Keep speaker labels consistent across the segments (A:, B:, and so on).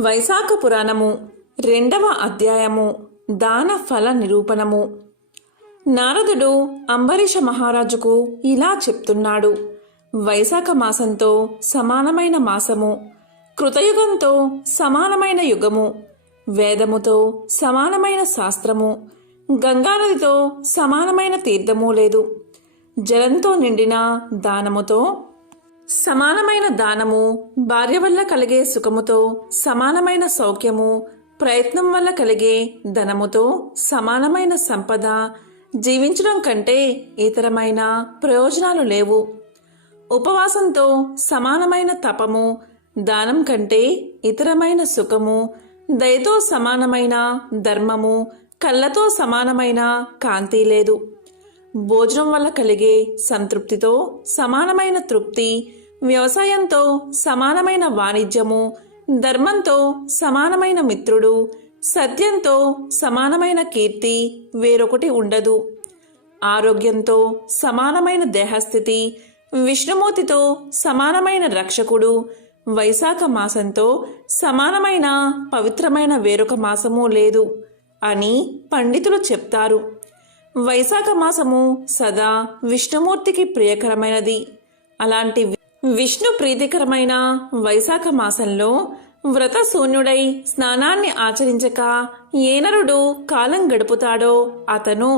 A: వైశాఖ పురాణము రెండవ అధ్యాయము దాన ఫల నిరూపణము. నారదుడు అంబరీష మహారాజుకు ఇలా చెప్తున్నాడు. వైశాఖ మాసంతో సమానమైన మాసము కృతయుగంతో సమానమైన యుగము వేదముతో సమానమైన శాస్త్రము గంగానదితో సమానమైన తీర్థము లేదు. జలంతో నిండిన దానముతో సమానమైన దానము భార్య వల్ల కలిగే సుఖముతో సమానమైన సౌఖ్యము ప్రయత్నం వల్ల కలిగే ధనముతో సమానమైన సంపద జీవించడం కంటే ఇతరమైన ప్రయోజనాలు లేవు. ఉపవాసంతో సమానమైన తపము దానం కంటే ఇతరమైన సుఖము దయతో సమానమైన ధర్మము కళ్ళతో సమానమైన కాంతి లేదు. భోజనం వల్ల కలిగే సంతృప్తితో సమానమైన తృప్తి వ్యవసాయంతో సమానమైన వాణిజ్యము ధర్మంతో సమానమైన మిత్రుడు సత్యంతో సమానమైన కీర్తి వేరొకటి ఉండదు. ఆరోగ్యంతో సమానమైన దేహస్థితి విష్ణుమూర్తితో సమానమైన రక్షకుడు వైశాఖ మాసంతో సమానమైన పవిత్రమైన వేరొక మాసము లేదు అని పండితులు చెప్తారు. వైశాఖ మాసము సదా విష్ణుమూర్తికి ప్రియకరమైనది. అలాంటి విష్ణు ప్రీతికరమైన వైశాఖ మాసంలో వ్రత శూన్యుడై స్నానాన్ని ఆచరించక ఏనరుడు కాలం గడుపుతాడో అతను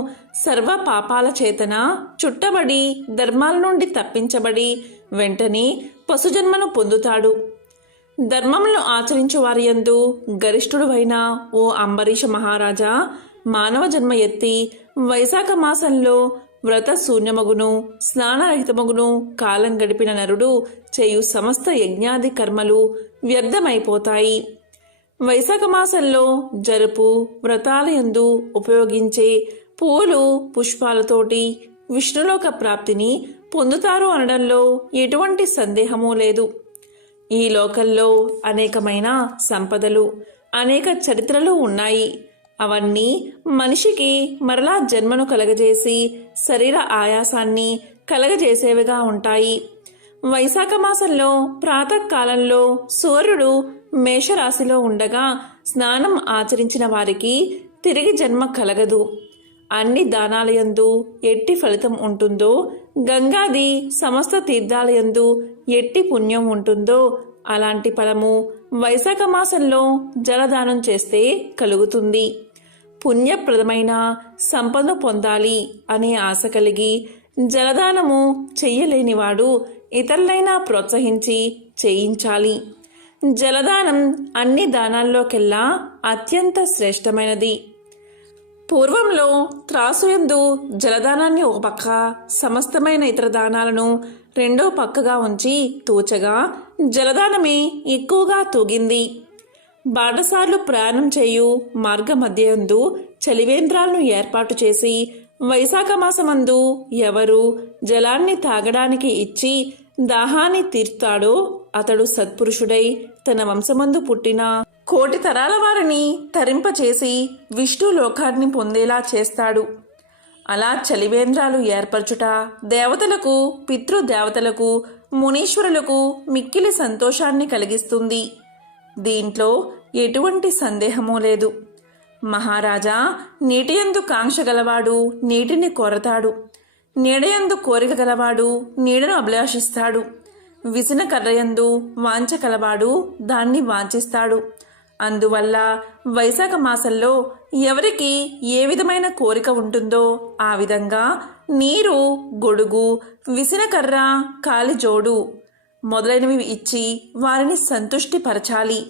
A: సర్వ పాపాల చేతన చుట్టబడి ధర్మాల నుండి తప్పించబడి వెంటనే పశుజన్మను పొందుతాడు. ధర్మములను ఆచరించు వారి యందు గరిష్ఠుడువైన ఓ అంబరీష మహారాజా మానవ జన్మ ఎత్తి వైశాఖ మాసంలో వ్రత శూన్యమగును స్నానరహితమగును కాలం గడిపిన నరుడు చేయు సమస్త యజ్ఞాది కర్మలు వ్యర్థమైపోతాయి. వైశాఖ మాసంలో జరుపు వ్రతాలయందు ఉపయోగించే పూలు పుష్పాలతోటి విష్ణులోక ప్రాప్తిని పొందుతారు అనడంలో ఎటువంటి సందేహమూ లేదు. ఈ లోకల్లో అనేకమైన సంపదలు అనేక చరిత్రలు ఉన్నాయి. అవన్నీ మనిషికి మరలా జన్మను కలగజేసి శరీర ఆయాసాన్ని కలగజేసేవిగా ఉంటాయి. వైశాఖ మాసంలో ప్రాతకాలంలో సూర్యుడు మేషరాశిలో ఉండగా స్నానం ఆచరించిన వారికి తిరిగి జన్మ కలగదు. అన్ని దానాలయందు ఎట్టి ఫలితం ఉంటుందో గంగాది సమస్త తీర్థాలయందు ఎట్టి పుణ్యం ఉంటుందో అలాంటి ఫలము వైశాఖ మాసంలో జలదానం చేస్తే కలుగుతుంది. పుణ్యప్రదమైన సంపద పొందాలి అనే ఆశ కలిగి జలదానము చెయ్యలేనివాడు ఇతరులైనా ప్రోత్సహించి చేయించాలి. జలదానం అన్ని దానాల్లోకెల్లా అత్యంత శ్రేష్టమైనది. పూర్వంలో త్రాసుయందు జలదానాన్ని ఒక పక్క సమస్తమైన ఇతర దానాలను రెండో పక్కగా ఉంచి తూచగా జలదానమే ఎక్కువగా తూగింది. బాటసార్లు ప్రయాణం చేయు మార్గ మధ్యందు చలివేంద్రాలను ఏర్పాటు చేసి వైశాఖ మాసమందు ఎవరు జలాన్ని తాగడానికి ఇచ్చి దాహాన్ని తీర్తాడో అతడు సత్పురుషుడై తన వంశమందు పుట్టిన కోటి తరాల వారిని తరింపచేసి విష్ణు లోకాన్ని పొందేలా చేస్తాడు. అలా చలివేంద్రాలు ఏర్పరచుట దేవతలకు పితృదేవతలకు మునీశ్వరులకు మిక్కిలి సంతోషాన్ని కలిగిస్తుంది. దీంట్లో ఎటువంటి సందేహమూ లేదు. మహారాజా నీటియందు కాంక్ష గలవాడు నీటిని కొరతాడు. నీడయందు కోరిక గలవాడు నీడను అభిలాషిస్తాడు. విసిన కర్రయందు వాంచ కలవాడు దాన్ని వాంఛిస్తాడు. అందువల్ల వైశాఖ మాసంలో ఎవరికి ఏ విధమైన కోరిక ఉంటుందో ఆ విధంగా నీరు గొడుగు విసిన కర్ర కాలిజోడు మొదలైనవి ఇచ్చి వారిని సంతుష్టిపరచాలి.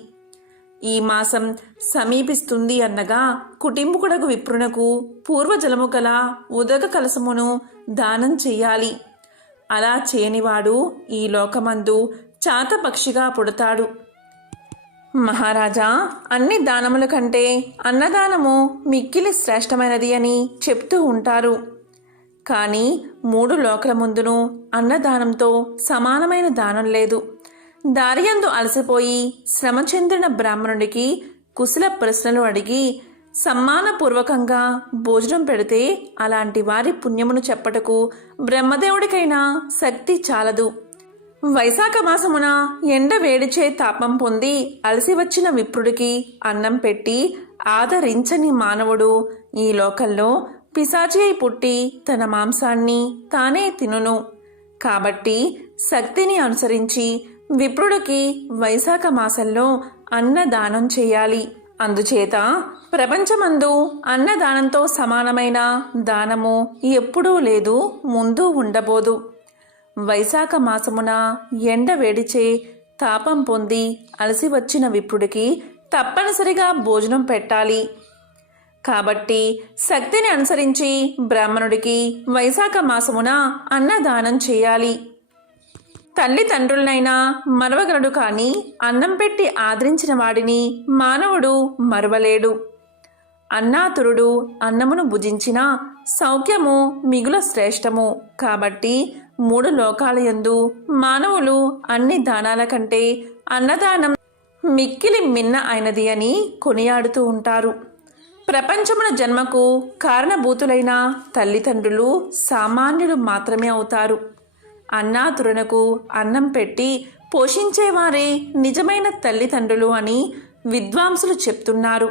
A: ఈ మాసం సమీపిస్తుంది అన్నగా కుటుంబకుడకు విప్రునకు పూర్వజలము కల ఉదక కలసమును దానం చెయ్యాలి. అలా చేయనివాడు ఈ లోకమందు చాతపక్షిగా పుడతాడు. మహారాజా అన్ని దానముల కంటే అన్నదానము మిక్కిలి శ్రేష్టమైనది అని చెప్తూ ఉంటారు. కానీ మూడు లోకల ముందును అన్నదానంతో సమానమైన దానం లేదు. దారియందు అలసిపోయి శ్రమ చెందిన బ్రాహ్మణుడికి కుశల ప్రశ్నలు అడిగి సమ్మానపూర్వకంగా భోజనం పెడితే అలాంటి వారి పుణ్యమును చెప్పటకు బ్రహ్మదేవుడికైనా శక్తి చాలదు. వైశాఖ మాసమున ఎండ వేడిచే తాపం పొంది అలసి వచ్చిన విప్రుడికి అన్నం పెట్టి ఆదరించని మానవుడు ఈ లోకంలో పిశాచి అయి పుట్టి తన మాంసాన్ని తానే తినును. కాబట్టి శక్తిని అనుసరించి విప్రుడికి వైశాఖ మాసంలో అన్నదానం చేయాలి. అందుచేత ప్రపంచమందు అన్నదానంతో సమానమైన దానము ఎప్పుడూ లేదు ముందు ఉండబోదు. వైశాఖ మాసమున ఎండ వేడిచే తాపం పొంది అలసి వచ్చిన విప్రుడికి తప్పనిసరిగా భోజనం పెట్టాలి. కాబట్టి శక్తిని అనుసరించి బ్రాహ్మణుడికి వైశాఖ మాసమున అన్నదానం చేయాలి. తల్లిదండ్రులనైనా మరవగలడు కానీ అన్నం పెట్టి ఆదరించిన వాడిని మానవుడు మరవలేడు. అన్నాతురుడు అన్నమును భుజించిన సౌఖ్యము మిగుల శ్రేష్టము. కాబట్టి మూడు లోకాలయందు మానవులు అన్ని దానాల కంటే అన్నదానం మిక్కిలి మిన్న అయినది అని కొనియాడుతూ ఉంటారు. ప్రపంచమున జన్మకు కారణభూతులైన తల్లిదండ్రులు సామాన్యులు మాత్రమే అవుతారు. అన్నాతురణకు అన్నం పెట్టి పోషించేవారే నిజమైన తల్లిదండ్రులు అని విద్వాంసులు చెప్తున్నారు.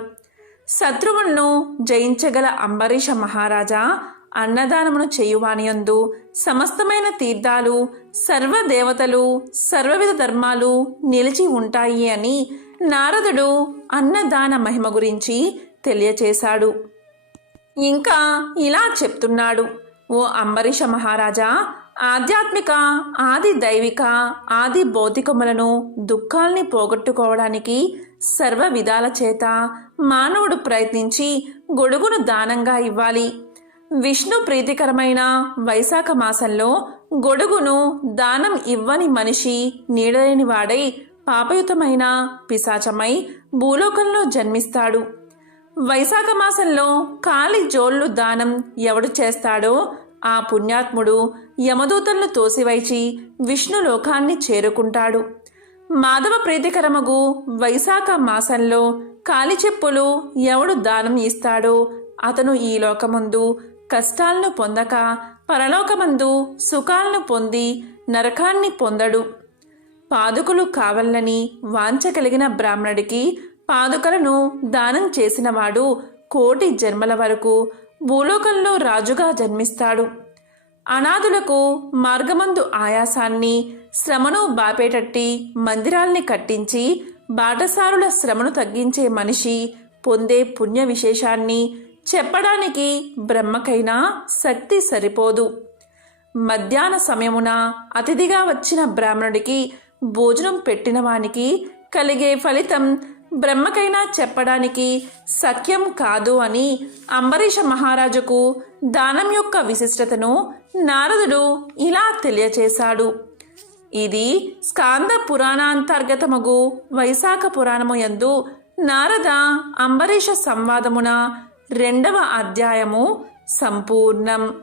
A: శత్రువులను జయించగల అంబరీష మహారాజా అన్నదానమును చేయువానియందు సమస్తమైన తీర్థాలు సర్వదేవతలు సర్వవిధ ధర్మాలు నిలిచి ఉంటాయి అని నారదుడు అన్నదాన మహిమ గురించి తెలియచేశాడు. ఇంకా ఇలా చెప్తున్నాడు. ఓ అంబరీష మహారాజా ఆధ్యాత్మిక ఆది దైవిక ఆది భౌతికములను దుఃఖాల్ని పోగొట్టుకోవడానికి సర్వ విధాల చేత మానవుడు ప్రయత్నించి గొడుగును దానంగా ఇవ్వాలి. విష్ణు ప్రీతికరమైన వైశాఖ మాసంలో గొడుగును దానం ఇవ్వని మనిషి నీడలేని వాడై పాపయుతమైన పిశాచమై భూలోకంలో జన్మిస్తాడు. వైశాఖ మాసంలో కాలి జోళ్ళు దానం ఎవడు చేస్తాడో ఆ పుణ్యాత్ముడు యమదూతలను తోసివైచి విష్ణు లోకాన్ని చేరుకుంటాడు. మాధవ ప్రీతికరమగు వైశాఖ మాసంలో కాలి చెప్పులు ఎవడు దానం ఇస్తాడో అతను ఈ లోకమందు కష్టాలను పొందక పరలోకమందు సుఖాలను పొంది నరకాన్ని పొందడు. పాదుకులు కావాలని వాంచ కలిగిన బ్రాహ్మణుడికి పాదుకలను దానం చేసినవాడు కోటి జన్మల వరకు భూలోకంలో రాజుగా జన్మిస్తాడు. అనాథులకు మార్గమందు ఆయాసాన్ని శ్రమను బాపేటట్టి మందిరాల్ని కట్టించి బాటసారుల శ్రమను తగ్గించే మనిషి పొందే పుణ్య విశేషాన్ని చెప్పడానికి బ్రహ్మకైనా శక్తి సరిపోదు. మధ్యాహ్న సమయమున అతిథిగా వచ్చిన బ్రాహ్మణుడికి భోజనం పెట్టిన వానికి కలిగే ఫలితం బ్రహ్మకైనా చెప్పడానికి సత్యం కాదు అని అంబరీష మహారాజుకు దానం యొక్క విశిష్టతను నారదుడు ఇలా తెలియచేశాడు. ఇది స్కాంద పురాణాంతర్గతమగు వైశాఖ పురాణము యందు నారద అంబరీష సంవాదమున రెండవ అధ్యాయము సంపూర్ణం.